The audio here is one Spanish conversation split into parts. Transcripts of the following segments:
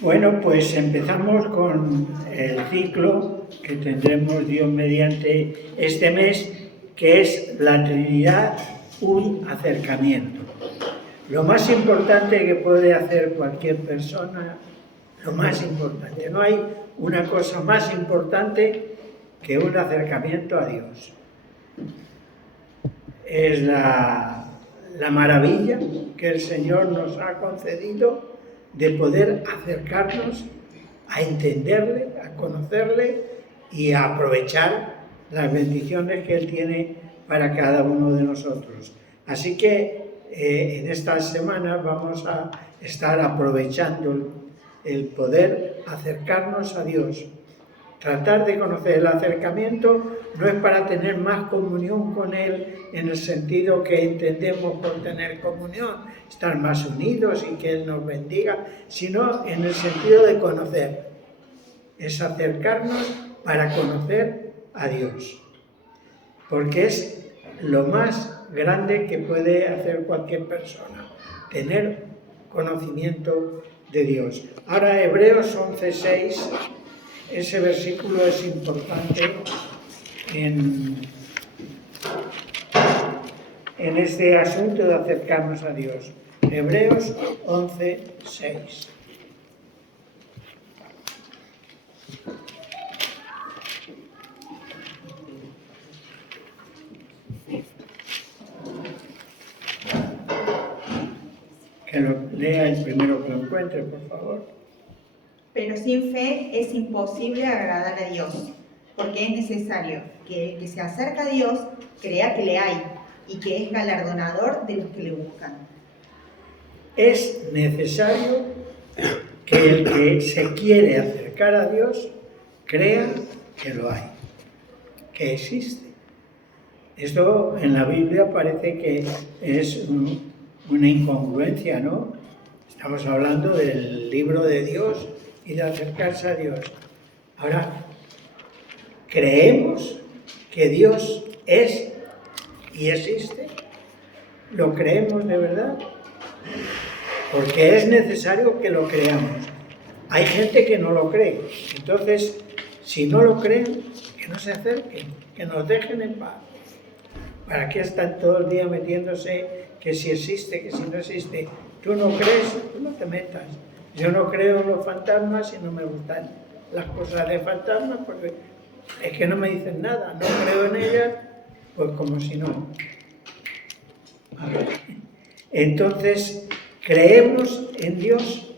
Bueno, pues empezamos con el ciclo que tendremos Dios mediante este mes, que es la Trinidad, un acercamiento. Lo más importante que puede hacer cualquier persona, lo más importante, no hay una cosa más importante que un acercamiento a Dios. Es la maravilla que el Señor nos ha concedido de poder acercarnos a entenderle, a conocerle y a aprovechar las bendiciones que Él tiene para cada uno de nosotros. Así que en estas semanas vamos a estar aprovechando el poder acercarnos a Dios. Tratar de conocer el acercamiento no es para tener más comunión con Él en el sentido que entendemos por tener comunión, estar más unidos y que Él nos bendiga, sino en el sentido de conocer. Es acercarnos para conocer a Dios. Porque es lo más grande que puede hacer cualquier persona, tener conocimiento de Dios. Ahora, Hebreos 11:6. Ese versículo es importante en este asunto de acercarnos a Dios. Hebreos 11:6. Que lo lea el primero que lo encuentre, por favor. Pero sin fe es imposible agradar a Dios, porque es necesario que el que se acerca a Dios crea que le hay y que es galardonador de los que le buscan. Es necesario que el que se quiere acercar a Dios crea que lo hay, que existe. Esto en la Biblia parece que es una incongruencia, ¿no? Estamos hablando del libro de Dios y de acercarse a Dios. Ahora, ¿creemos que Dios es y existe? ¿Lo creemos de verdad? Porque es necesario que lo creamos. Hay gente que no lo cree. Entonces, si no lo creen, que no se acerquen, que nos dejen en paz. ¿Para qué están todo el día metiéndose que si existe, que si no existe? Tú no crees, tú no te metas. Yo no creo en los fantasmas y no me gustan las cosas de fantasmas porque es que no me dicen nada, no creo en ellas, pues como si no. Entonces, ¿creemos en Dios?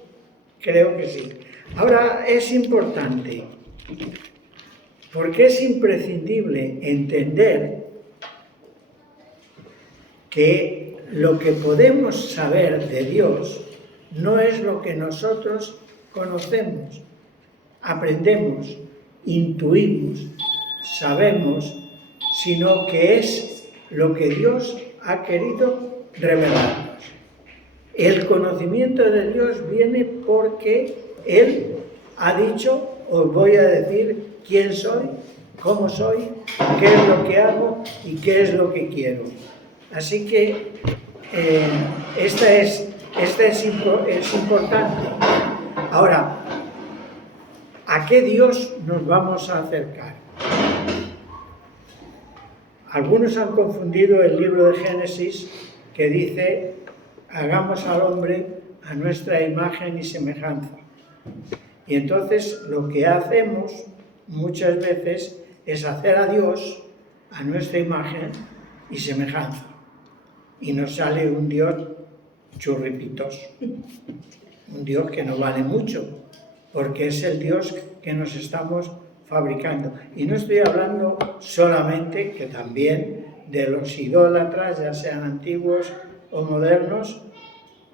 Creo que sí. Ahora, es importante, porque es imprescindible entender que lo que podemos saber de Dios no es lo que nosotros conocemos, aprendemos, intuimos, sabemos, sino que es lo que Dios ha querido revelarnos. El conocimiento de Dios viene porque Él ha dicho, os voy a decir quién soy, cómo soy, qué es lo que hago y qué es lo que quiero. Así que esta es importante. Ahora, ¿a qué Dios nos vamos a acercar? Algunos han confundido el libro de Génesis que dice, hagamos al hombre a nuestra imagen y semejanza. Y entonces lo que hacemos muchas veces es hacer a Dios a nuestra imagen y semejanza. Y nos sale un Dios churripitoso, un Dios que no vale mucho, porque es el Dios que nos estamos fabricando. Y no estoy hablando solamente, que también, de los idólatras, ya sean antiguos o modernos,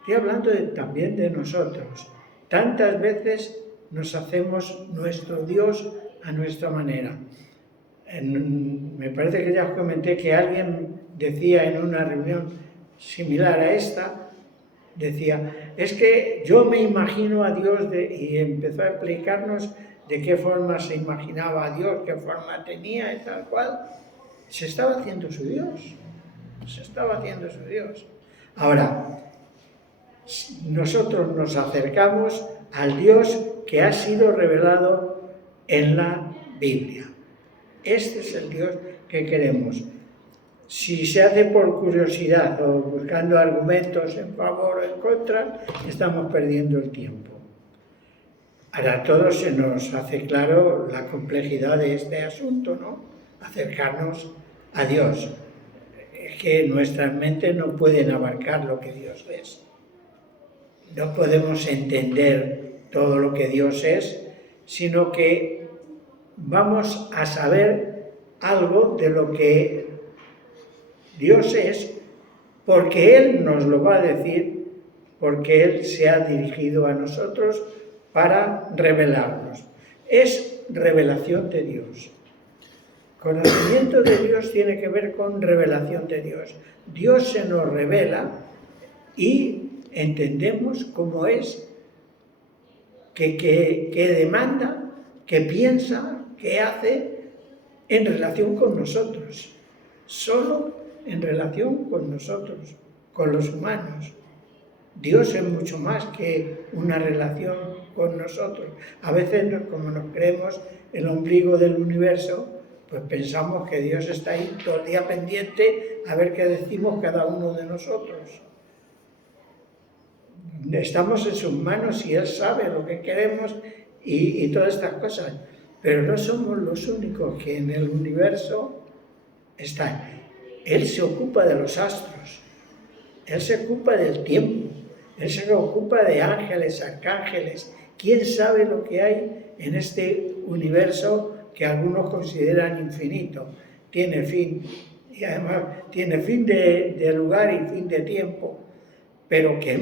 estoy hablando también de nosotros. Tantas veces nos hacemos nuestro Dios a nuestra manera. Me parece que ya os comenté que alguien decía en una reunión similar a esta, decía, es que yo me imagino a Dios, y empezó a explicarnos de qué forma se imaginaba a Dios, qué forma tenía y tal cual. Se estaba haciendo su Dios, Ahora, nosotros nos acercamos al Dios que ha sido revelado en la Biblia. Este es el Dios que queremos. Si se hace por curiosidad o buscando argumentos en favor o en contra, estamos perdiendo el tiempo. Ahora a todos se nos hace claro la complejidad de este asunto, ¿no? Acercarnos a Dios. Es que nuestras mentes no pueden abarcar lo que Dios es. No podemos entender todo lo que Dios es, sino que vamos a saber algo de lo que Dios es, porque Él nos lo va a decir, porque Él se ha dirigido a nosotros para revelarnos. Es revelación de Dios. Conocimiento de Dios tiene que ver con revelación de Dios. Dios se nos revela y entendemos cómo es, que demanda, que piensa, que hace en relación con nosotros. Solo en relación con nosotros, con los humanos. Dios es mucho más que una relación con nosotros. A veces, como nos creemos el ombligo del universo, pues pensamos que Dios está ahí todo el día pendiente a ver qué decimos cada uno de nosotros. Estamos en sus manos y Él sabe lo que queremos y todas estas cosas. Pero no somos los únicos que en el universo están. Él se ocupa de los astros, Él se ocupa del tiempo, Él se ocupa de ángeles, arcángeles. ¿Quién sabe lo que hay en este universo que algunos consideran infinito? Tiene fin, y además tiene fin de lugar y fin de tiempo, pero que es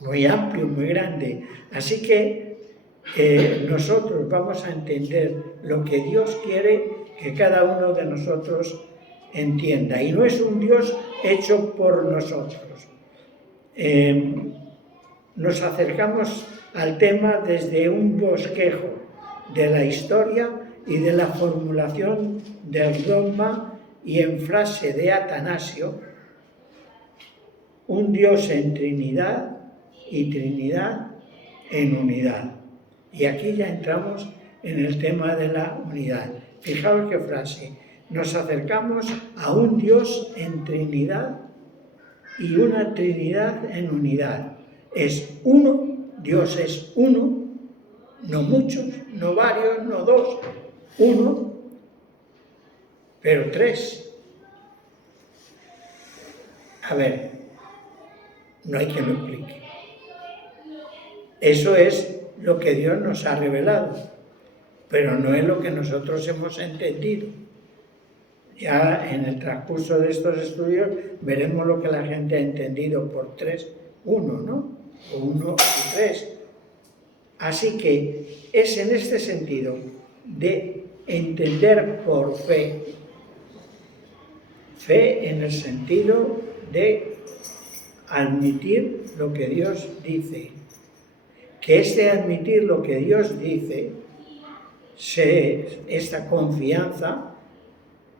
muy amplio, muy grande. Así que nosotros vamos a entender lo que Dios quiere que cada uno de nosotros entienda. Y no es un Dios hecho por nosotros. Nos acercamos al tema desde un bosquejo de la historia y de la formulación del dogma y en frase de Atanasio, un Dios en Trinidad y Trinidad en unidad. Y aquí ya entramos en el tema de la unidad. Fijaos qué frase. Nos acercamos a un Dios en Trinidad y una Trinidad en unidad. Es uno, Dios es uno, no muchos, no varios, no dos, uno, pero tres. A ver, no hay quien lo explique. Eso es lo que Dios nos ha revelado, pero no es lo que nosotros hemos entendido. Ya en el transcurso de estos estudios veremos lo que la gente ha entendido por tres, uno, ¿no? O uno y tres. Así que es en este sentido de entender por fe, fe en el sentido de admitir lo que Dios dice, que este admitir lo que Dios dice, esta confianza,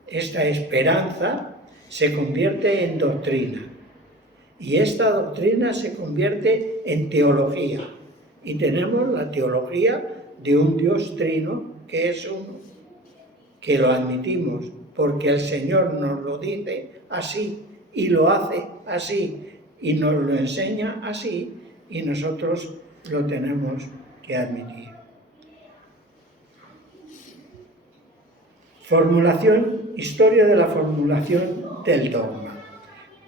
esta esperanza, se convierte en doctrina. Y esta doctrina se convierte en teología. Y tenemos la teología de un Dios trino, que es uno, que lo admitimos, porque el Señor nos lo dice así, y lo hace así, y nos lo enseña así, y nosotros lo tenemos que admitir. Formulación, historia de la formulación del dogma.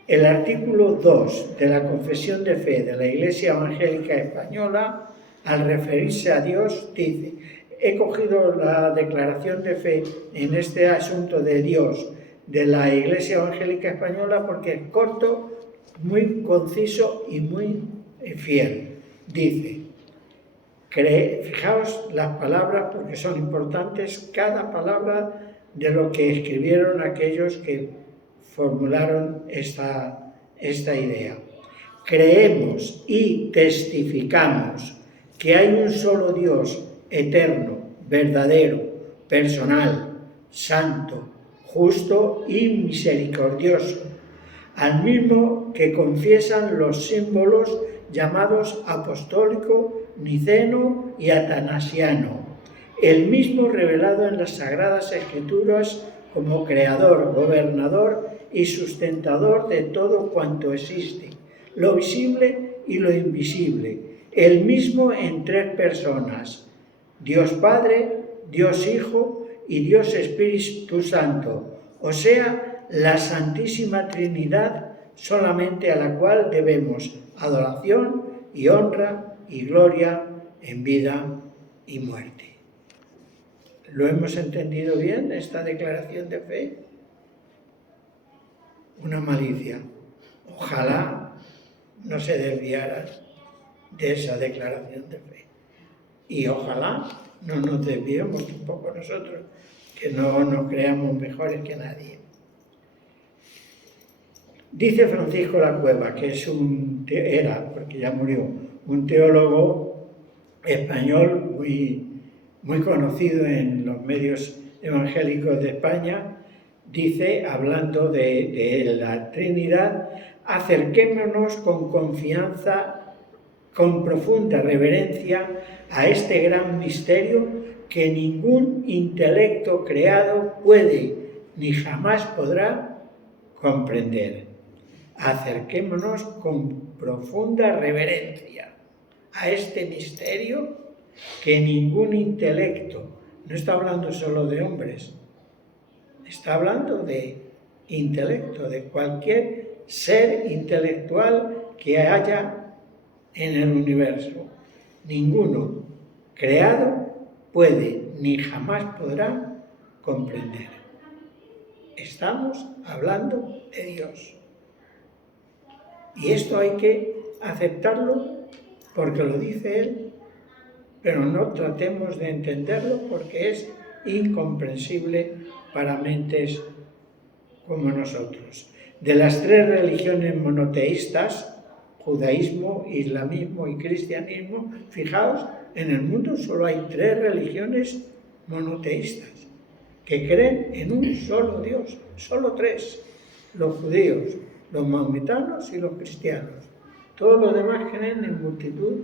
El artículo 2 de la Confesión de Fe de la Iglesia Evangélica Española, al referirse a Dios, dice: he cogido la declaración de fe en este asunto de Dios de la Iglesia Evangélica Española porque es corto, muy conciso y muy fiel. Dice, fijaos las palabras porque son importantes, cada palabra de lo que escribieron aquellos que formularon esta idea. Creemos y testificamos que hay un solo Dios eterno, verdadero, personal, santo, justo y misericordioso, al mismo que confiesan los símbolos llamados apostólico, Niceno y Atanasiano, el mismo revelado en las Sagradas Escrituras como creador, gobernador y sustentador de todo cuanto existe, lo visible y lo invisible, el mismo en tres personas, Dios Padre, Dios Hijo y Dios Espíritu Santo, o sea, la Santísima Trinidad, solamente a la cual debemos adoración y honra y gloria en vida y muerte. ¿Lo hemos entendido bien, esta declaración de fe? Una malicia. Ojalá no se desviara de esa declaración de fe. Y ojalá no nos desviemos tampoco nosotros, que no nos creamos mejores que nadie. Dice Francisco Lacueva, que es era, porque ya murió, un teólogo español muy conocido en los medios evangélicos de España, dice, hablando de la Trinidad, acerquémonos con confianza, con profunda reverencia a este gran misterio que ningún intelecto creado puede ni jamás podrá comprender. Acerquémonos con profunda reverencia a este misterio que ningún intelecto, no está hablando solo de hombres, está hablando de intelecto, de cualquier ser intelectual que haya en el universo. Ninguno creado puede ni jamás podrá comprender. Estamos hablando de Dios. Y esto hay que aceptarlo porque lo dice Él, pero no tratemos de entenderlo porque es incomprensible para mentes como nosotros. De las tres religiones monoteístas, judaísmo, islamismo y cristianismo, fijaos, en el mundo solo hay tres religiones monoteístas que creen en un solo Dios, solo tres: los judíos, los maometanos y los cristianos. Todos los demás creen en multitud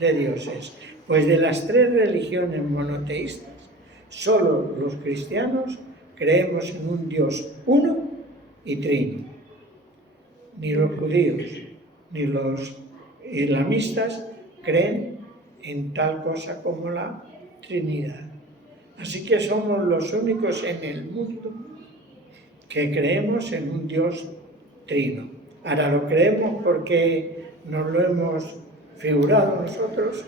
de dioses. Pues de las tres religiones monoteístas, solo los cristianos creemos en un Dios uno y trino. Ni los judíos ni los islamistas creen en tal cosa como la Trinidad. Así que somos los únicos en el mundo que creemos en un Dios trino. Ahora lo creemos porque nos lo hemos figurado nosotros,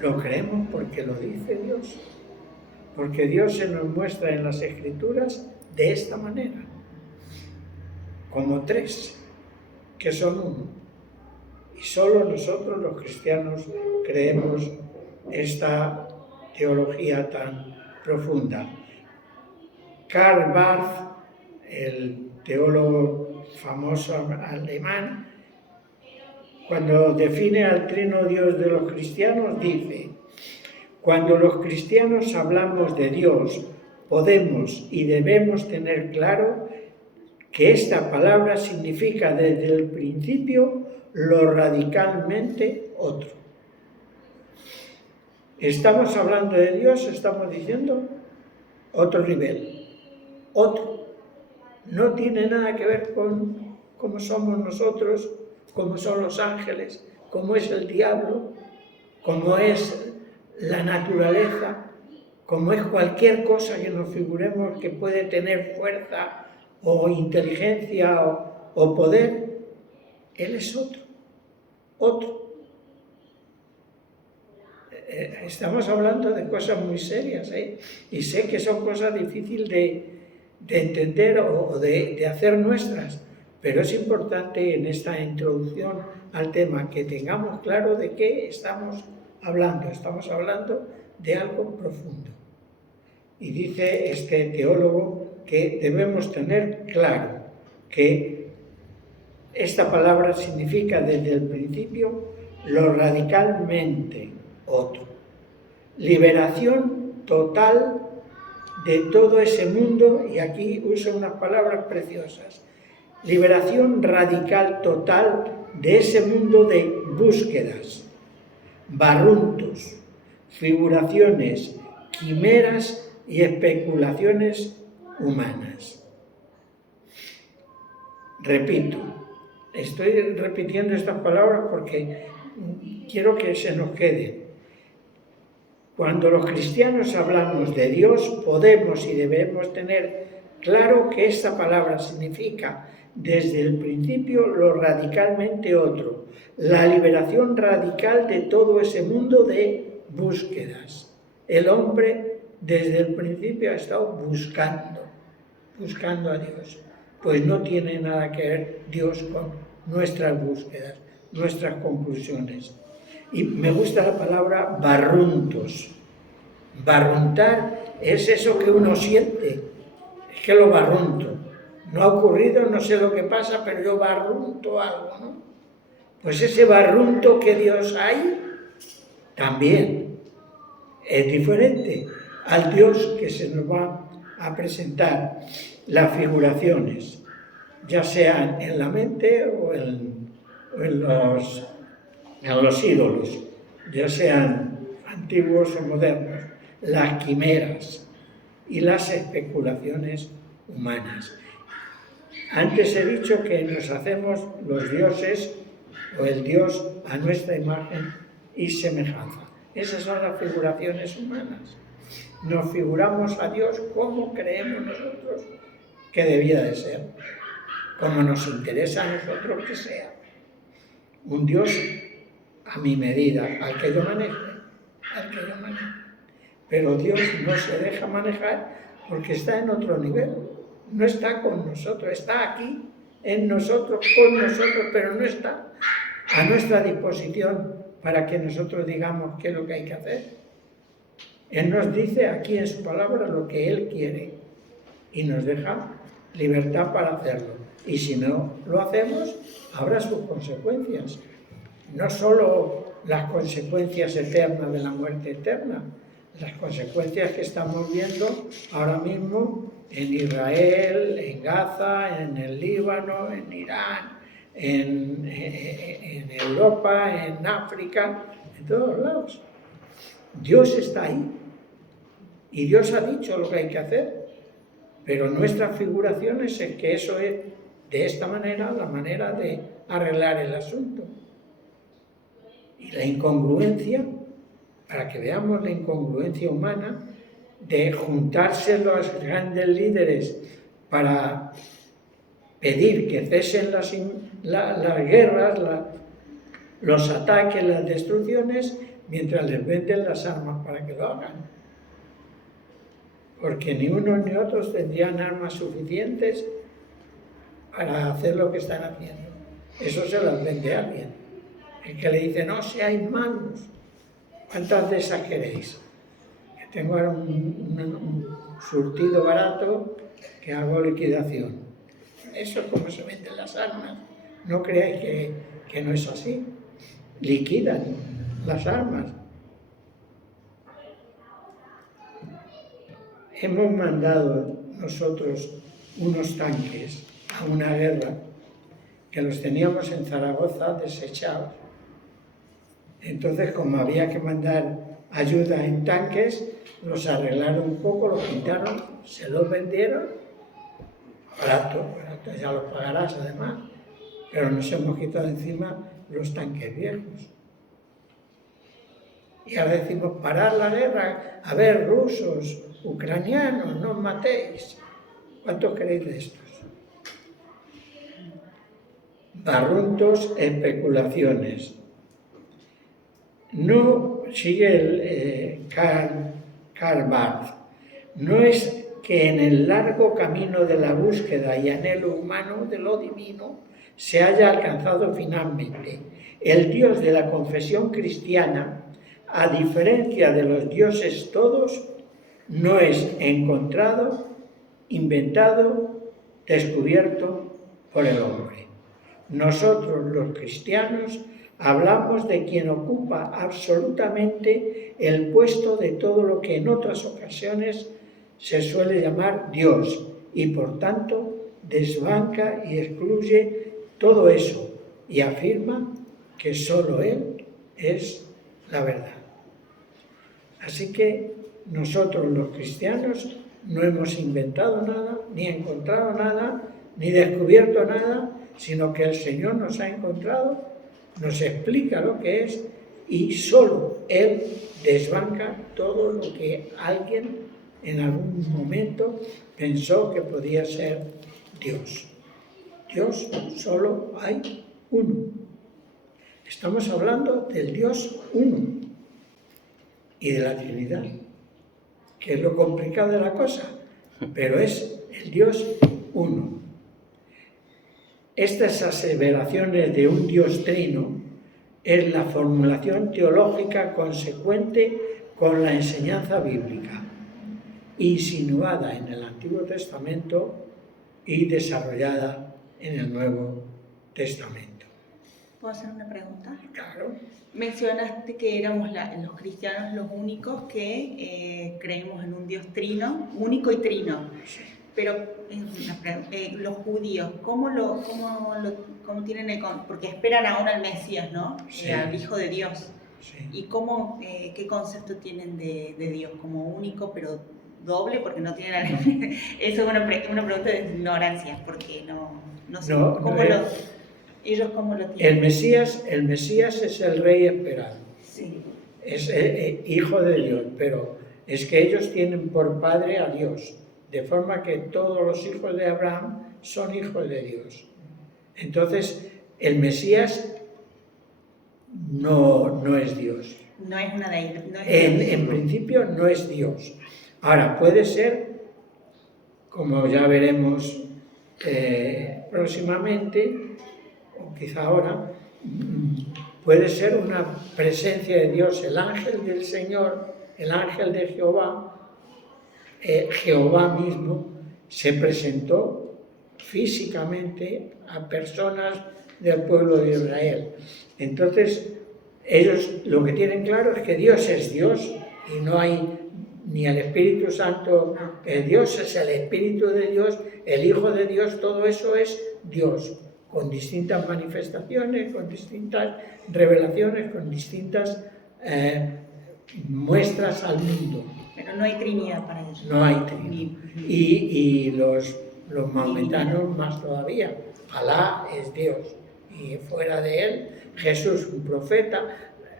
lo creemos porque lo dice Dios, porque Dios se nos muestra en las Escrituras de esta manera, como tres, que son uno. Y solo nosotros los cristianos creemos esta teología tan profunda. Karl Barth, el teólogo famoso alemán, cuando define al trino Dios de los cristianos, dice: cuando los cristianos hablamos de Dios, podemos y debemos tener claro que esta palabra significa desde el principio lo radicalmente otro. Estamos hablando de Dios, estamos diciendo otro nivel, otro. No tiene nada que ver con cómo somos nosotros, cómo son los ángeles, cómo es el diablo, cómo es la naturaleza, cómo es cualquier cosa que nos figuremos que puede tener fuerza o inteligencia o poder. Él es otro. Estamos hablando de cosas muy serias, y sé que son cosas difíciles de entender o de hacer nuestras, pero es importante en esta introducción al tema que tengamos claro de qué estamos hablando. Estamos hablando de algo profundo. Y dice este teólogo que debemos tener claro que esta palabra significa desde el principio lo radicalmente otro. Liberación total de todo ese mundo, y aquí uso unas palabras preciosas. Liberación radical total de ese mundo de búsquedas, barruntos, figuraciones, quimeras y especulaciones humanas. Repito, estoy repitiendo estas palabras porque quiero que se nos queden. Cuando los cristianos hablamos de Dios, podemos y debemos tener claro que esta palabra significa desde el principio lo radicalmente otro, la liberación radical de todo ese mundo de búsquedas. El hombre desde el principio ha estado buscando a Dios, pues no tiene nada que ver Dios con nuestras búsquedas, nuestras conclusiones. Y me gusta la palabra barruntos. Barruntar es eso que uno siente, es que lo barrunto. No ha ocurrido, no sé lo que pasa, pero yo barrunto algo, ¿no? Pues ese barrunto que Dios hay, también es diferente al Dios que se nos va a presentar. Las figuraciones, ya sean en la mente o en los ídolos, ya sean antiguos o modernos, las quimeras y las especulaciones humanas. Antes he dicho que nos hacemos los dioses o el Dios a nuestra imagen y semejanza. Esas son las figuraciones humanas. Nos figuramos a Dios como creemos nosotros que debía de ser, como nos interesa a nosotros que sea. Un Dios a mi medida, al que yo maneje. Pero Dios no se deja manejar porque está en otro nivel. No está con nosotros, está aquí, en nosotros, con nosotros, pero no está a nuestra disposición para que nosotros digamos qué es lo que hay que hacer. Él nos dice aquí en su palabra lo que Él quiere y nos deja libertad para hacerlo. Y si no lo hacemos, habrá sus consecuencias. No solo las consecuencias eternas de la muerte eterna, las consecuencias que estamos viendo ahora mismo en Israel, en Gaza, en el Líbano, en Irán, en Europa, en África, en todos lados. Dios está ahí y Dios ha dicho lo que hay que hacer, pero nuestra figuración es que eso es de esta manera la manera de arreglar el asunto. Y la incongruencia, para que veamos la incongruencia humana, de juntarse los grandes líderes para pedir que cesen las guerras, los ataques, las destrucciones, mientras les venden las armas para que lo hagan. Porque ni unos ni otros tendrían armas suficientes para hacer lo que están haciendo. Eso se las vende alguien. El que le dice, no seáis malos. ¿Cuántas de esas queréis? Que tengo ahora un surtido barato que hago liquidación. Eso es como se venden las armas. No creáis que no es así. Liquidan las armas. Hemos mandado nosotros unos tanques a una guerra que los teníamos en Zaragoza desechados. Entonces, como había que mandar ayuda en tanques, los arreglaron un poco, los quitaron, se los vendieron, barato, ya los pagarás además, pero nos hemos quitado encima los tanques viejos. Y ahora decimos, parar la guerra, a ver, rusos, ucranianos, no os matéis. ¿Cuántos queréis de estos? Barruntos, especulaciones. No, sigue Karl Barth, no es que en el largo camino de la búsqueda y anhelo humano de lo divino se haya alcanzado finalmente. El Dios de la confesión cristiana, a diferencia de los dioses todos, no es encontrado, inventado, descubierto por el hombre. Nosotros, los cristianos, hablamos de quien ocupa absolutamente el puesto de todo lo que en otras ocasiones se suele llamar Dios y por tanto desbanca y excluye todo eso y afirma que solo Él es la verdad. Así que nosotros los cristianos no hemos inventado nada, ni encontrado nada, ni descubierto nada, sino que el Señor nos ha encontrado, nos explica lo que es y solo Él desbanca todo lo que alguien en algún momento pensó que podía ser Dios. Dios solo hay uno. Estamos hablando del Dios uno y de la Trinidad, que es lo complicado de la cosa, pero es el Dios uno. Estas aseveraciones de un Dios trino es la formulación teológica consecuente con la enseñanza bíblica, insinuada en el Antiguo Testamento y desarrollada en el Nuevo Testamento. ¿Puedo hacer una pregunta? Claro. Mencionaste que éramos los cristianos los únicos que creemos en un Dios trino, único y trino. Pero los judíos, ¿cómo tienen porque esperan aún al Mesías, ¿no? Sí. Al Hijo de Dios. Sí. ¿Y qué concepto tienen de Dios? ¿Como único pero doble? Porque no tienen... Eso es una pregunta de ignorancia, porque no sé. ¿Ellos cómo lo tienen? El Mesías es el Rey esperado. Sí. Es Hijo de Dios, pero es que ellos tienen por padre a Dios, de forma que todos los hijos de Abraham son hijos de Dios. Entonces, el Mesías no es Dios. No es una deidad. En principio no es Dios. Ahora, puede ser, como ya veremos próximamente, o quizá ahora, puede ser una presencia de Dios, el ángel del Señor, el ángel de Jehová. Jehová mismo se presentó físicamente a personas del pueblo de Israel. Entonces, ellos lo que tienen claro es que Dios es Dios y no hay ni el Espíritu Santo, Dios es el Espíritu de Dios, el Hijo de Dios, todo eso es Dios, con distintas manifestaciones, con distintas revelaciones, con distintas muestras al mundo. Pero no hay Trinidad para ellos. No hay Trinidad. Y los mahometanos más todavía. Alá es Dios. Y fuera de él, Jesús, un profeta.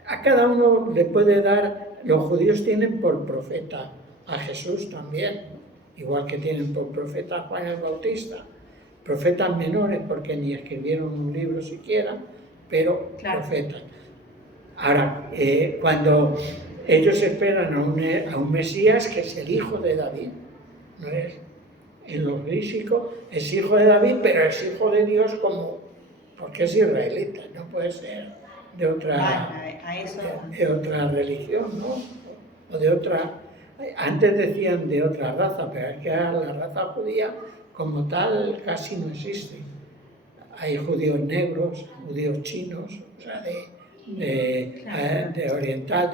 A cada uno le puede dar, los judíos tienen por profeta a Jesús también, igual que tienen por profeta a Juan el Bautista. Profetas menores, porque ni escribieron un libro siquiera, pero claro, profetas. Ahora, cuando ellos esperan a un Mesías que es el hijo de David, ¿no es? En lo físico es hijo de David, pero es hijo de Dios porque es israelita, no puede ser de otra, de otra religión, ¿no? O de otra, antes decían de otra raza, pero es que la raza judía como tal casi no existe. Hay judíos negros, judíos chinos, o sea, de oriental,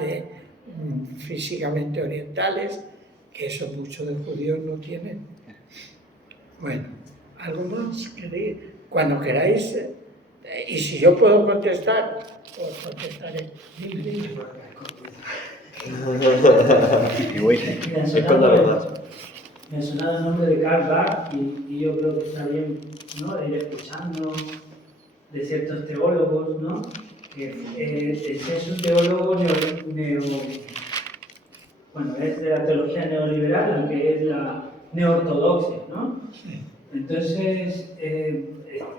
físicamente orientales, que eso muchos de judíos no tienen. Bueno, ¿algo más queréis? Cuando queráis, y si yo puedo contestar, pues contestaré. Dime. Me ha sonado el nombre de Karl Barth y yo creo que está bien, ¿no?, ir escuchando de ciertos teólogos, ¿no? Que es un teólogo bueno, es de la teología neoliberal, aunque es la neortodoxia, ¿no? Entonces,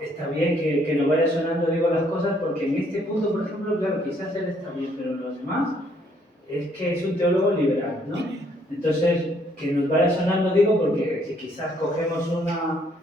está bien que nos vaya sonando, digo, las cosas, porque en este punto, por ejemplo, claro, quizás él está bien, pero los demás es que es un teólogo liberal, ¿no? Entonces, que nos vaya sonando, digo, porque si quizás cogemos una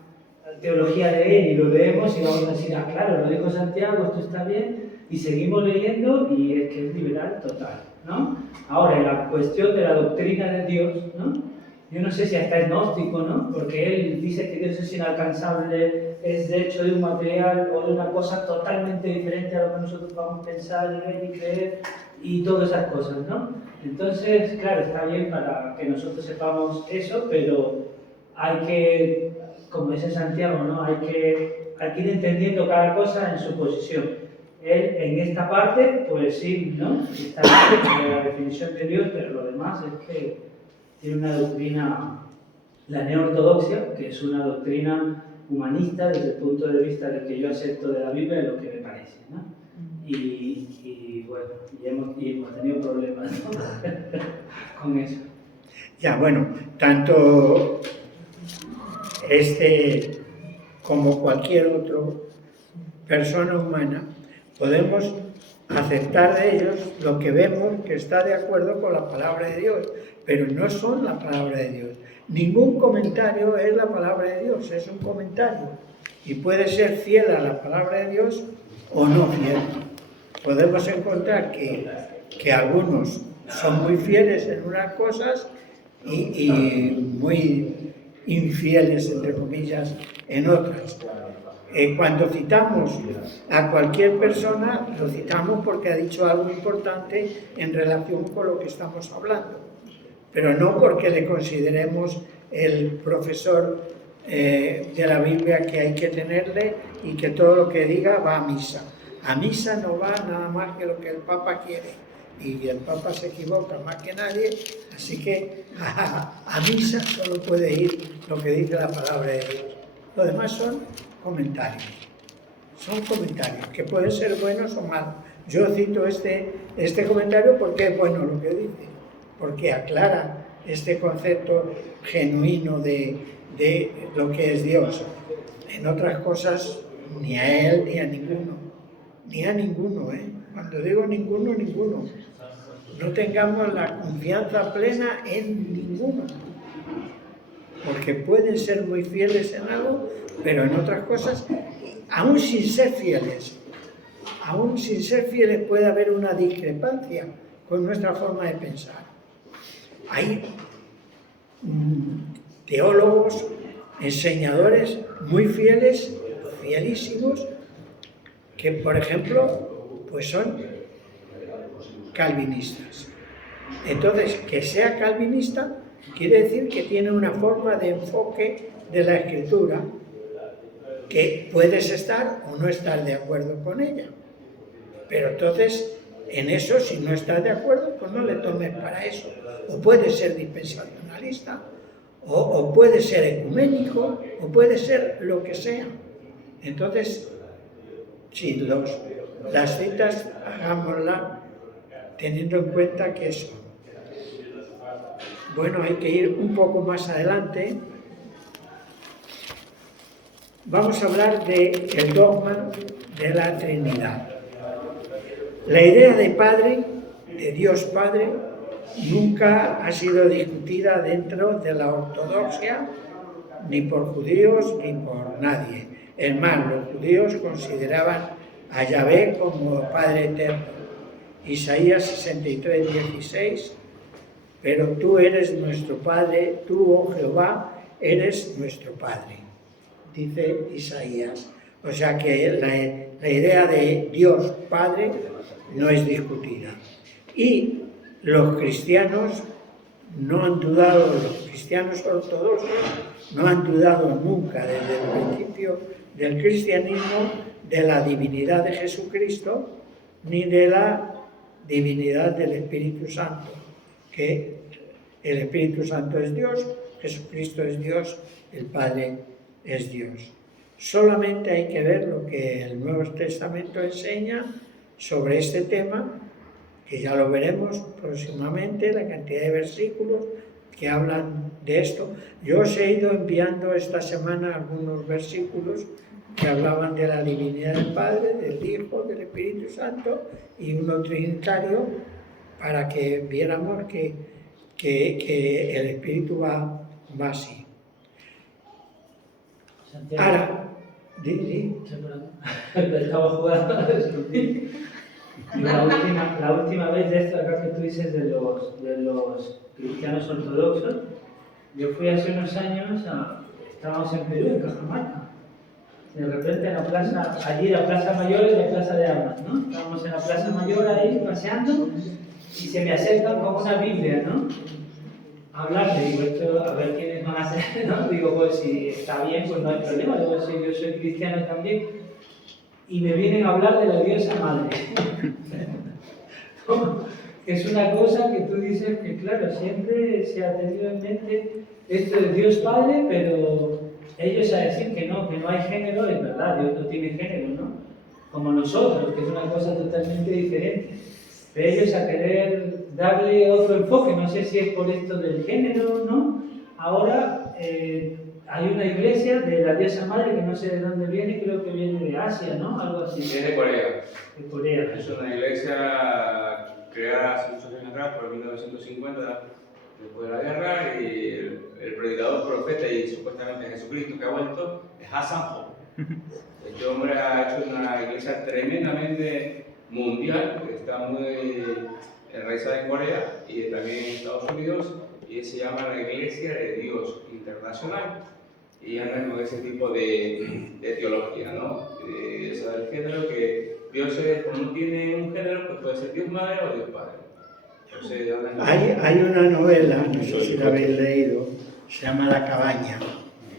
teología de él y lo leemos y vamos a decir, ah, claro, lo dijo Santiago, esto está bien, y seguimos leyendo y es que es liberal total, ¿no? Ahora, en la cuestión de la doctrina de Dios, ¿no? Yo no sé si hasta es gnóstico, ¿no? Porque él dice que Dios es inalcanzable, es de hecho de un material o de una cosa totalmente diferente a lo que nosotros vamos a pensar y ver y creer y todas esas cosas, ¿no? Entonces, claro, está bien para que nosotros sepamos eso, pero hay que, como dice Santiago, ¿no? Hay que ir entendiendo cada cosa en su posición. él en esta parte, pues sí, ¿no? Está en la definición de Dios, pero lo demás es que tiene una doctrina, la neortodoxia, que es una doctrina humanista desde el punto de vista de que yo acepto de la Biblia lo que me parece, ¿no? Y bueno, y hemos tenido problemas, ¿no? con eso. Ya, bueno, tanto este como cualquier otra persona humana, podemos aceptar de ellos lo que vemos que está de acuerdo con la palabra de Dios, pero no son la palabra de Dios. Ningún comentario es la palabra de Dios, es un comentario. Y puede ser fiel a la palabra de Dios o no fiel. Podemos encontrar que algunos son muy fieles en unas cosas y muy infieles, entre comillas, en otras. Cuando citamos a cualquier persona, lo citamos porque ha dicho algo importante en relación con lo que estamos hablando, pero no porque le consideremos el profesor de la Biblia que hay que tenerle y que todo lo que diga va a misa. A misa no va nada más que lo que el Papa quiere, y el Papa se equivoca más que nadie, así que a misa solo puede ir lo que dice la palabra de Dios. Lo demás son comentarios que pueden ser buenos o malos. Yo cito este comentario porque es bueno lo que dice, porque aclara este concepto genuino de lo que es Dios. En otras cosas, ni a él ni a ninguno, ¿eh? Cuando digo ninguno, no tengamos la confianza plena en ninguno, porque pueden ser muy fieles en algo, pero en otras cosas, aún sin ser fieles puede haber una discrepancia con nuestra forma de pensar. Hay teólogos, enseñadores muy fieles, fielísimos, que por ejemplo, pues son calvinistas. Entonces, que sea calvinista quiere decir que tiene una forma de enfoque de la Escritura, que puedes estar o no estar de acuerdo con ella. Pero entonces, en eso, si no estás de acuerdo, pues no le tomes para eso. O puede ser dispensacionalista, o puede ser ecuménico, o puede ser lo que sea. Entonces, sí, las citas hagámoslas teniendo en cuenta que eso. Bueno, hay que ir un poco más adelante. Vamos a hablar del dogma de la Trinidad. La idea de Padre, de Dios Padre, nunca ha sido discutida dentro de la ortodoxia, ni por judíos ni por nadie. Es más, los judíos consideraban a Yahvé como Padre eterno. Isaías 63, 16, pero tú eres nuestro Padre, tú, oh Jehová, eres nuestro Padre, dice Isaías. O sea que la idea de Dios Padre no es discutida. Y los cristianos no han dudado, los cristianos ortodoxos no han dudado nunca desde el principio del cristianismo de la divinidad de Jesucristo ni de la divinidad del Espíritu Santo, que el Espíritu Santo es Dios, Jesucristo es Dios, el Padre es Dios. Solamente hay que ver lo que el Nuevo Testamento enseña sobre este tema, que ya lo veremos próximamente, la cantidad de versículos que hablan de esto. Yo os he ido enviando esta semana algunos versículos que hablaban de la divinidad del Padre, del Hijo, del Espíritu Santo y uno trinitario, para que viéramos que el Espíritu va así. Santiago. Ahora, estaba jugando a discutir. La última vez de esto acá que tú dices de los cristianos ortodoxos, yo fui hace unos años, estábamos en Perú, en Cajamarca. De repente en la plaza, allí la plaza mayor es la plaza de armas, ¿no? Estábamos en la plaza mayor ahí paseando y se me acercan con una Biblia, ¿no? A hablarle, digo, esto, a ver quiénes van a hacer, ¿no? Digo, pues si está bien, pues no hay problema, digo, si yo soy cristiano también. y me vienen a hablar de la diosa madre. Es una cosa que tú dices que, claro, siempre se ha tenido en mente esto de Dios Padre, pero ellos a decir que no hay género, es verdad, Dios no tiene género, ¿no? Como nosotros, que es una cosa totalmente diferente. Pero ellos a querer darle otro enfoque, no sé si es por esto del género, ¿no? Ahora hay una iglesia de la diosa madre que no sé de dónde viene, creo que viene de Asia, ¿no? Algo así. Es de Corea. De Corea. Es una iglesia creada hace muchos años atrás, por 1950, después de la guerra, y el predicador, profeta y supuestamente Jesucristo que ha vuelto es Hassan Ho. Este hombre ha hecho una iglesia tremendamente mundial, que está muy enraizada en Corea y también en Estados Unidos, y se llama la Iglesia de Dios Internacional, y anda con ese tipo de teología, ¿no? Ese es el género que Dios es, como no tiene un género, pues puede ser Dios Madre o Dios Padre. Entonces, hay una novela, no sé si la habéis leído, se llama La Cabaña.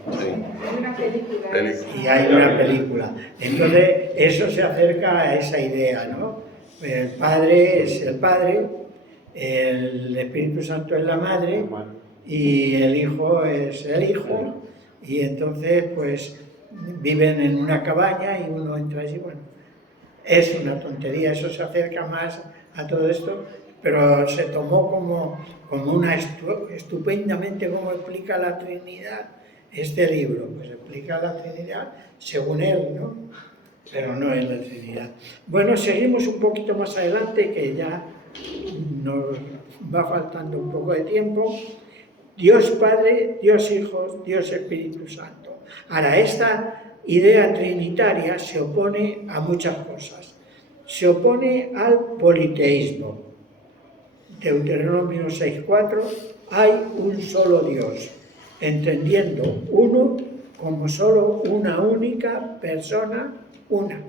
Hay una película. Y hay una película. Entonces, eso se acerca a esa idea, ¿no? El Padre es el Padre, el Espíritu Santo es la Madre y el Hijo es el Hijo. Y entonces, pues, viven en una cabaña y uno entra allí, bueno, es una tontería, eso se acerca más a todo esto, pero se tomó como una estupendamente como explica la Trinidad. Este libro, pues explica la Trinidad según él, ¿no? Pero no es la Trinidad. Bueno, seguimos un poquito más adelante, que ya nos va faltando un poco de tiempo. Dios Padre, Dios Hijo, Dios Espíritu Santo. Ahora, esta idea trinitaria se opone a muchas cosas. Se opone al politeísmo. Deuteronomio 6:4, hay un solo Dios, entendiendo uno como solo una única persona, una.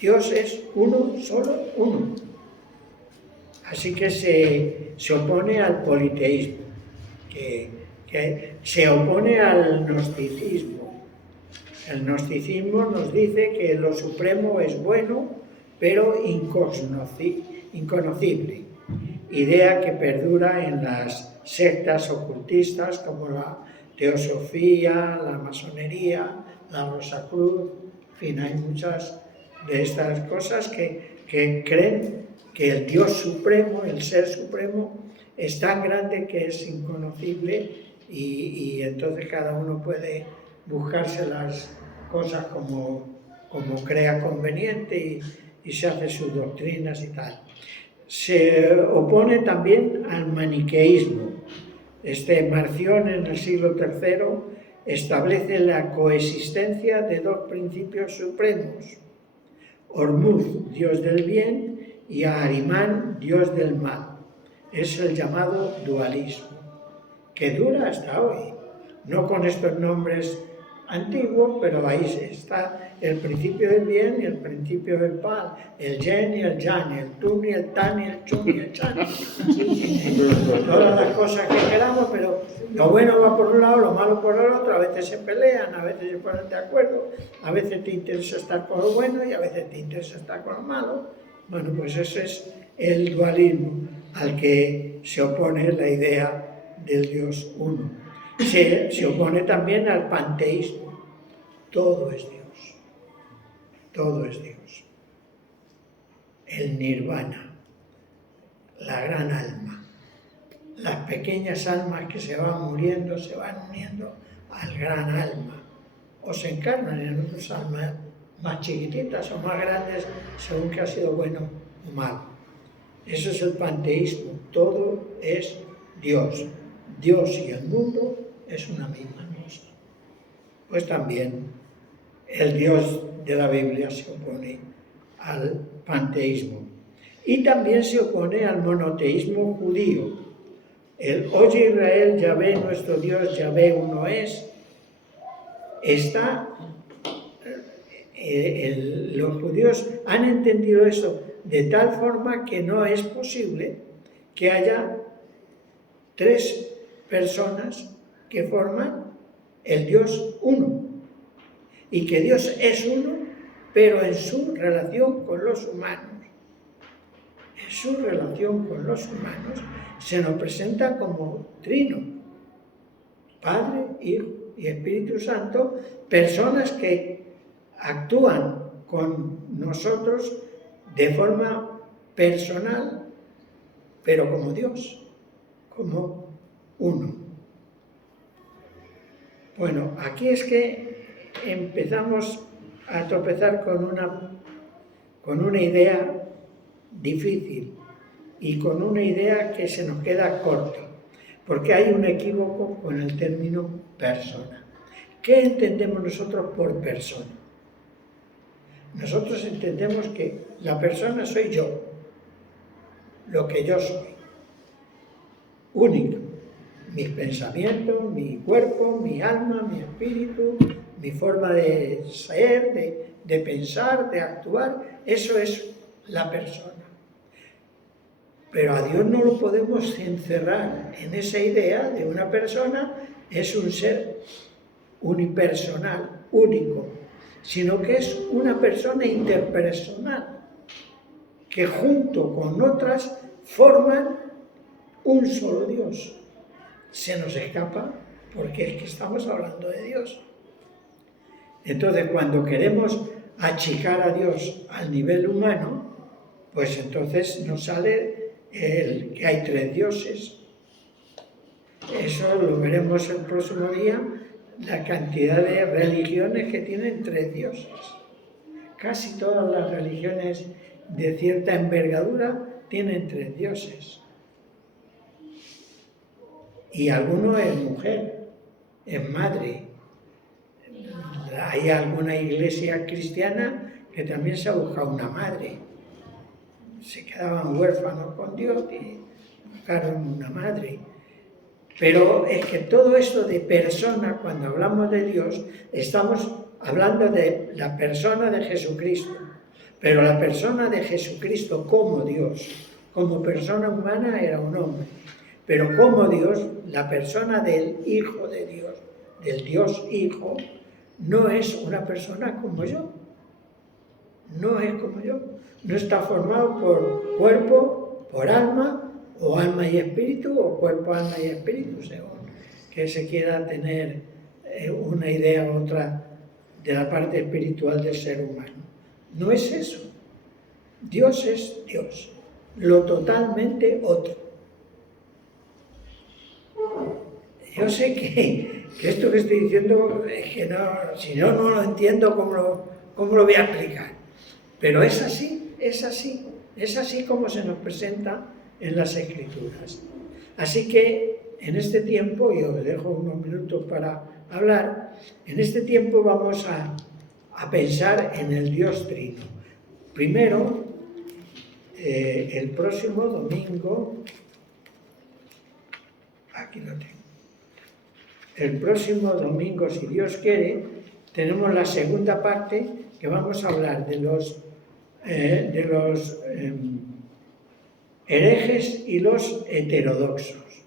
Dios es uno, solo uno. Así que se opone al politeísmo, que se opone al gnosticismo. El gnosticismo nos dice que lo supremo es bueno, pero inconocible. Idea que perdura en las sectas ocultistas como la teosofía, la masonería, la Rosacruz, en fin, hay muchas de estas cosas que creen que el Dios supremo, el Ser Supremo, es tan grande que es inconocible y entonces cada uno puede buscarse las cosas como crea conveniente y se hace sus doctrinas y tal. Se opone también al maniqueísmo. Marción en el siglo III establece la coexistencia de dos principios supremos, Ormuzd, Dios del bien, y Ahriman, Dios del mal. Es el llamado dualismo, que dura hasta hoy, no con estos nombres antiguos, pero ahí está el principio del bien y el principio del mal, el yen y el yang, el tun y el tan y el chun y el chan. Todas las cosas que queramos, pero lo bueno va por un lado, lo malo por el otro, a veces se pelean, a veces se ponen de acuerdo, a veces te interesa estar con lo bueno y a veces te interesa estar con lo malo. Bueno, pues ese es el dualismo al que se opone la idea del Dios uno. Se opone también al panteísmo. Todo es Dios. Todo es Dios. El nirvana, la gran alma. Las pequeñas almas que se van muriendo se van uniendo al gran alma. O se encarnan en otras almas más chiquititas o más grandes según que ha sido bueno o malo. Eso es el panteísmo. Todo es Dios. Dios y el mundo es una misma cosa. Pues también el Dios de la Biblia se opone al panteísmo. Y también se opone al monoteísmo judío. El Oye Israel, Yahvé, nuestro Dios, Yahvé uno es, los judíos han entendido eso de tal forma que no es posible que haya tres personas que forman el Dios uno. Y que Dios es uno pero en su relación con los humanos. En su relación con los humanos se nos presenta como trino, Padre, Hijo y Espíritu Santo, personas que actúan con nosotros de forma personal, pero como Dios, como uno. Bueno, aquí es que empezamos a tropezar con una idea difícil y con una idea que se nos queda corta, porque hay un equívoco con el término persona. ¿Qué entendemos nosotros por persona? Nosotros entendemos que la persona soy yo, lo que yo soy, único. Mis pensamientos, mi cuerpo, mi alma, mi espíritu, mi forma de ser, de pensar, de actuar, eso es la persona. Pero a Dios no lo podemos encerrar en esa idea de una persona, es un ser unipersonal, único, sino que es una persona interpersonal, que junto con otras forman un solo Dios. Se nos escapa porque es que estamos hablando de Dios. Entonces, cuando queremos achicar a Dios al nivel humano, pues entonces nos sale que hay tres dioses. Eso lo veremos el próximo día, la cantidad de religiones que tienen tres dioses. Casi todas las religiones de cierta envergadura tienen tres dioses. Y alguno es mujer, es madre. Hay alguna iglesia cristiana que también se ha buscado una madre. Se quedaban huérfanos con Dios y buscaron una madre. Pero es que todo esto de persona, cuando hablamos de Dios, estamos hablando de la persona de Jesucristo. Pero la persona de Jesucristo como Dios, como persona humana era un hombre. Pero como Dios, la persona del Hijo de Dios, del Dios Hijo, no es una persona como yo. No es como yo. No está formado por cuerpo, por alma, o alma y espíritu, o cuerpo, alma y espíritu, según que se quiera tener una idea u otra de la parte espiritual del ser humano. No es eso. Dios es Dios, lo totalmente otro. Yo sé que esto que estoy diciendo es que no, si no lo entiendo, ¿cómo lo voy a explicar? Pero es así como se nos presenta en las Escrituras. Así que en este tiempo, y os dejo unos minutos para hablar, en este tiempo vamos a pensar en el Dios Trino. Primero, el próximo domingo, aquí lo tengo. El próximo domingo, si Dios quiere, tenemos la segunda parte que vamos a hablar de los herejes y los heterodoxos.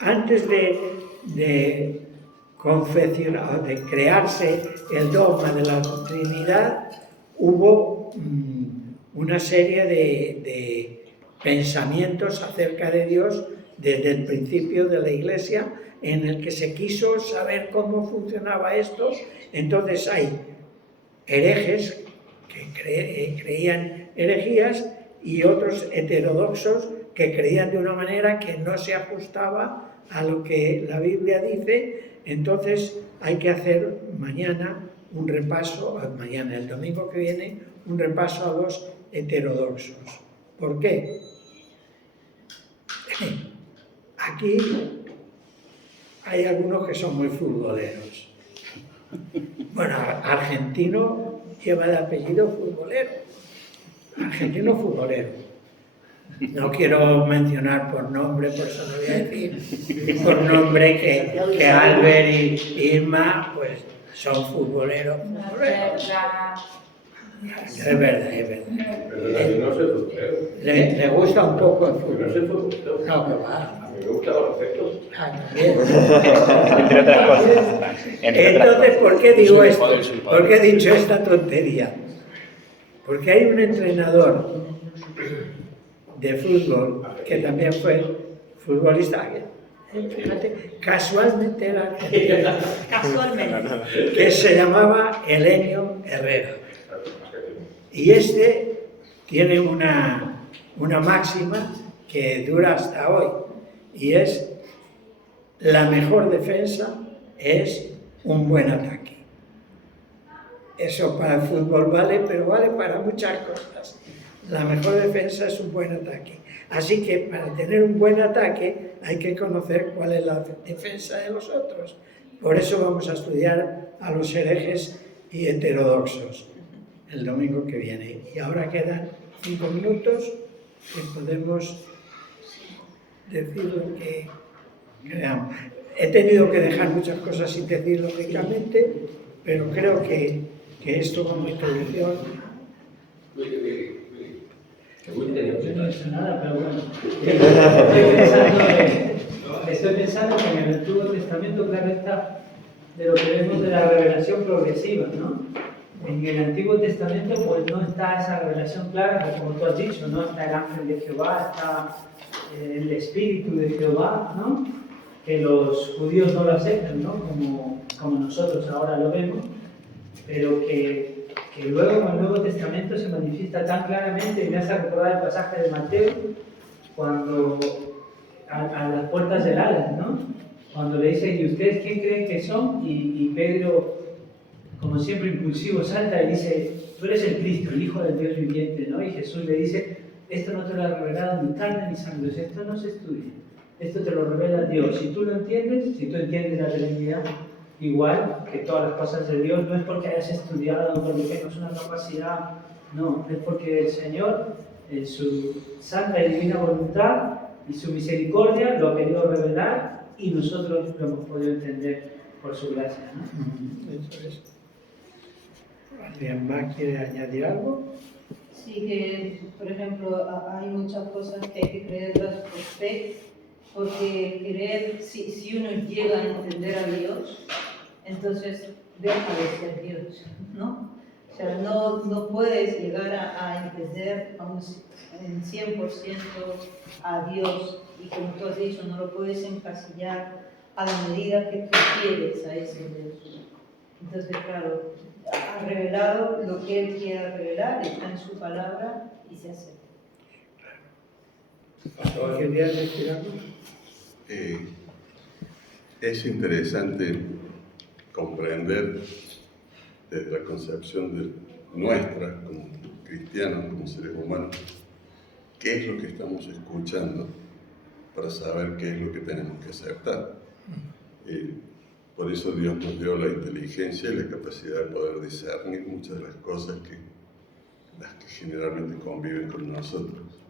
Antes de confeccionar, de crearse el dogma de la Trinidad, hubo una serie de pensamientos acerca de Dios desde el principio de la Iglesia, en el que se quiso saber cómo funcionaba esto. Entonces hay herejes que creían herejías y otros heterodoxos que creían de una manera que no se ajustaba a lo que la Biblia dice. Entonces hay que hacer mañana un repaso, el domingo que viene, un repaso a los heterodoxos. ¿Por qué? Aquí hay algunos que son muy futboleros. Bueno, argentino lleva de apellido futbolero. Argentino futbolero. No quiero mencionar por nombre, por eso no voy a decir por nombre que Albert y Irma pues son futboleros. Es verdad. Pero no soy futbolero. Le gusta un poco el fútbol. No soy futbolero. No, que va. Me gustan los efectos. También. Entre otras cosas. Entre otras Entonces, cosas. ¿por qué digo Soy esto? padre, soy padre. ¿Por qué he dicho esta tontería? Porque hay un entrenador de fútbol que también fue futbolista, fíjate, casualmente era argentino, Casualmente. que se llamaba Elenio Herrera. Y este tiene una máxima que dura hasta hoy, y es: la mejor defensa es un buen ataque. Eso para el fútbol vale, pero vale para muchas cosas. La mejor defensa es un buen ataque. Así que para tener un buen ataque hay que conocer cuál es la defensa de los otros. Por eso vamos a estudiar a los herejes y heterodoxos el domingo que viene. Y ahora quedan 5 minutos que podemos decir lo que creamos. He tenido que dejar muchas cosas sin decir lógicamente, pero creo que esto como introducción... Yo no he hecho nada, pero bueno. Estoy pensando que en el Antiguo Testamento, claro está, de lo que vemos de la revelación progresiva, ¿no? En el Antiguo Testamento pues no está esa revelación clara, como tú has dicho, ¿no? Está el ángel de Jehová, está el Espíritu de Jehová, ¿no? Que los judíos no lo aceptan, ¿no? Como nosotros ahora lo vemos, pero que luego en el Nuevo Testamento se manifiesta tan claramente, y me hace recordar el pasaje de Mateo, cuando a las puertas del Hades, ¿no? Cuando le dice: ¿y ustedes quién creen que son? Y Pedro, como siempre impulsivo, salta y dice: tú eres el Cristo, el Hijo del Dios viviente, ¿no? Y Jesús le dice: esto no te lo ha revelado ni carne ni sangre, esto no se estudia, esto te lo revela Dios. Si tú lo entiendes, si tú entiendes la Trinidad, igual que todas las cosas de Dios, no es porque hayas estudiado, no porque tengas una capacidad, no, es porque el Señor, en su santa y divina voluntad y su misericordia, lo ha querido revelar y nosotros lo hemos podido entender por su gracia, ¿no? Eso es. ¿Alguien más quiere añadir algo? Sí, que por ejemplo hay muchas cosas que hay que creerlas por fe, porque creer, si uno llega a entender a Dios, entonces deja de ser Dios, ¿no? O sea, no puedes llegar a entender en 100% a Dios, y como tú has dicho, no lo puedes encasillar a la medida que tú quieres a ese Dios. Entonces, claro, ha revelado lo que Él quiere revelar, está en su palabra y se hace. ¿Querías decir algo? Es interesante comprender desde la concepción nuestra como cristianos, como seres humanos, qué es lo que estamos escuchando para saber qué es lo que tenemos que aceptar. Por eso Dios nos dio la inteligencia y la capacidad de poder discernir muchas de las cosas las que generalmente conviven con nosotros.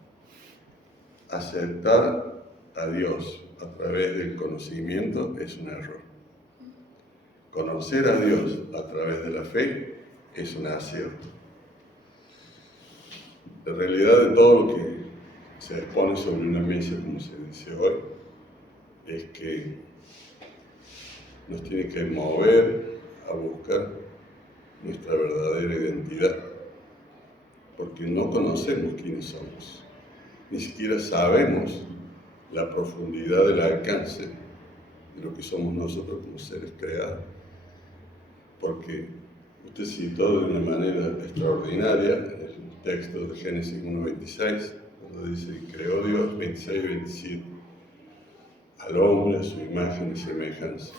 Aceptar a Dios a través del conocimiento es un error. Conocer a Dios a través de la fe es un acierto. La realidad de todo lo que se expone sobre una mesa, como se dice hoy, es que nos tiene que mover a buscar nuestra verdadera identidad, porque no conocemos quiénes somos, ni siquiera sabemos la profundidad del alcance de lo que somos nosotros como seres creados, porque usted citó de una manera extraordinaria el texto de Génesis 1:26, cuando dice: y creó Dios, 26 y 27, al hombre a su imagen y semejanza.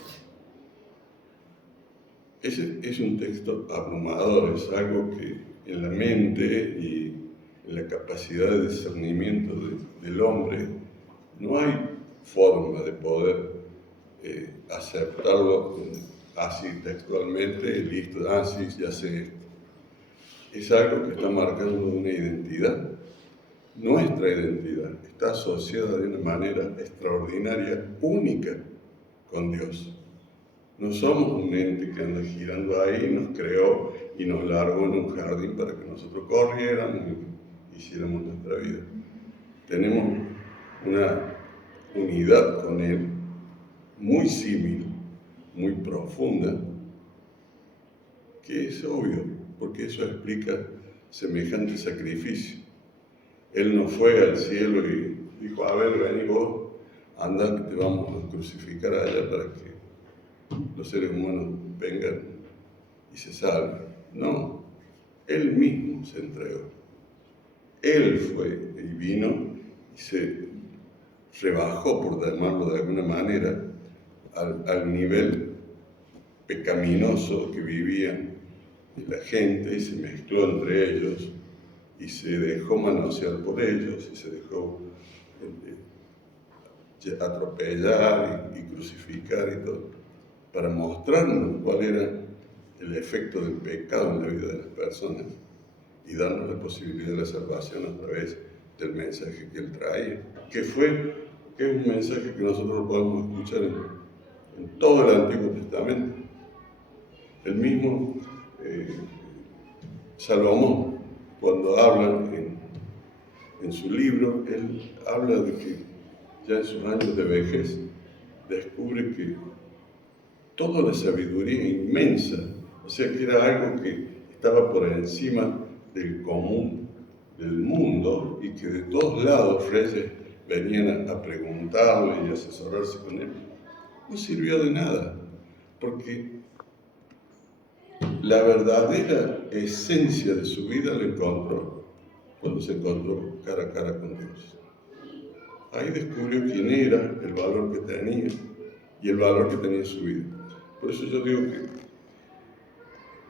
Ese es un texto abrumador, es algo que en la mente y en la capacidad de discernimiento del hombre no hay forma de poder aceptarlo así textualmente, listo, sí, ya sé esto. Es algo que está marcando una identidad. Nuestra identidad está asociada de una manera extraordinaria, única, con Dios. No somos un ente que anda girando ahí, nos creó y nos largó en un jardín para que nosotros corriéramos y hiciéramos nuestra vida. Tenemos una unidad con Él, muy símil, muy profunda, que es obvio, porque eso explica semejante sacrificio. Él no fue al cielo y dijo, a ver, vení vos, anda que te vamos a crucificar allá para que los seres humanos vengan y se salven. No, Él mismo se entregó. Él fue y vino y se rebajó, por llamarlo de alguna manera, al nivel pecaminoso que vivían la gente y se mezcló entre ellos y se dejó manosear por ellos y se dejó atropellar y crucificar y todo, para mostrarnos cuál era el efecto del pecado en la vida de las personas y darnos la posibilidad de la salvación a través del mensaje que Él traía, que es un mensaje que nosotros podemos escuchar en todo el Antiguo Testamento. El mismo Salomón, cuando habla en su libro, él habla de que ya en sus años de vejez descubre que toda la sabiduría inmensa, o sea que era algo que estaba por encima del común del mundo y que de todos lados reyes venían a preguntarle y a asesorarse con él, no sirvió de nada, porque la verdadera esencia de su vida la encontró cuando se encontró cara a cara con Dios. Ahí descubrió quién era, el valor que tenía y el valor que tenía su vida. Por eso yo digo que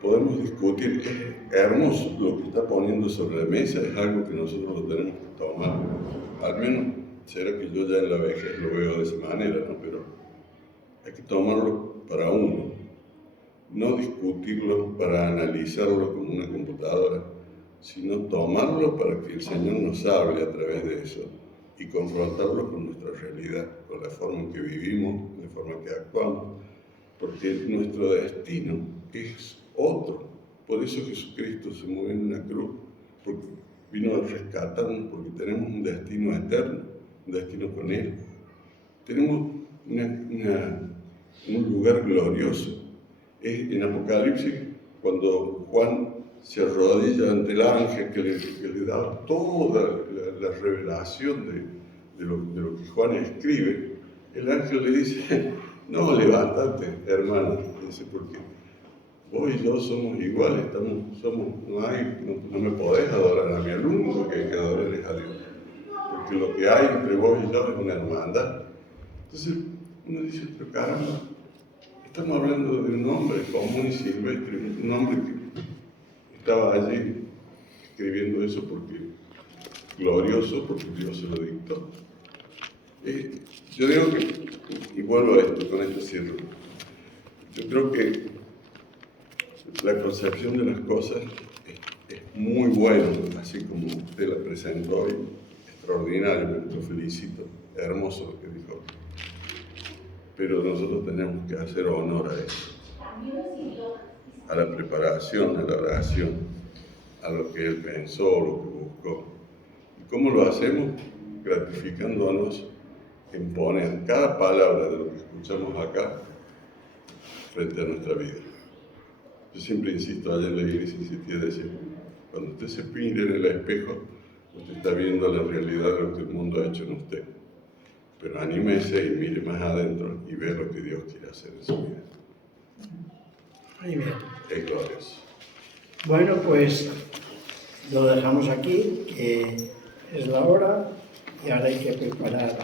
podemos discutir, es hermoso lo que está poniendo sobre la mesa, es algo que nosotros lo tenemos que tomar. Al menos será que yo ya en la vejez lo veo de esa manera, ¿no? Pero hay que tomarlo para uno, no discutirlo para analizarlo como una computadora, sino tomarlo para que el Señor nos hable a través de eso y confrontarlo con nuestra realidad, con la forma en que vivimos, la forma en que actuamos, porque nuestro destino es otro. Por eso Jesucristo se murió en una cruz, porque vino a rescatarnos, porque tenemos un destino eterno, un destino con Él. Tenemos un lugar glorioso. Es en Apocalipsis, cuando Juan se arrodilla ante el ángel que le da toda la revelación de lo que Juan escribe, el ángel le dice, no, levántate, hermano, dice, porque vos y yo somos iguales, no me podés adorar a mí, el único que hay que adorar es a Dios, porque lo que hay entre vos y yo es una hermandad. Entonces uno dice, pero caramba, estamos hablando de un hombre común y silvestre, un hombre que estaba allí escribiendo eso glorioso, porque Dios se lo dictó. Yo digo que, y vuelvo a esto, con esto cierro, yo creo que la concepción de las cosas es muy buena, así como usted la presentó hoy, extraordinario, lo felicito, hermoso lo que dijo. Pero nosotros tenemos que hacer honor a eso, a la preparación, a la oración, a lo que Él pensó, lo que buscó. ¿Y cómo lo hacemos? Gratificándonos en poner cada palabra de lo que escuchamos acá frente a nuestra vida. Yo siempre insisto, allá en la iglesia insistí a decir, cuando usted se mire en el espejo, usted está viendo la realidad de lo que el mundo ha hecho en usted. Pero anímese y mire más adentro y vea lo que Dios quiere hacer en su vida. Muy bien. Es glorioso. Bueno, pues lo dejamos aquí, que es la hora y ahora hay que preparar